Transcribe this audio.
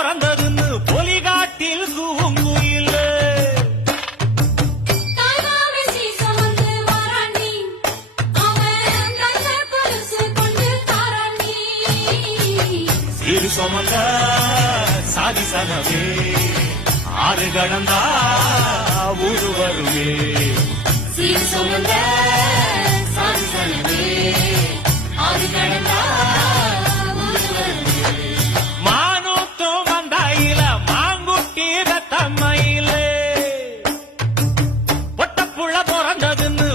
பிறந்ததுன்னு பொலிகாட்டில் கூங்குயில் சிறு சுமந்த சாதி சனவே ஆறு கடந்தா ஊரு வருவே சீர் சுமந்த சாதி சனவே ஆறு கடந்தா ஊரு வருவே மானூத்தும் வந்தாயில மாங்குட்டி தம்மையிலே பொட்டப்புள்ள பிறந்ததுன்னு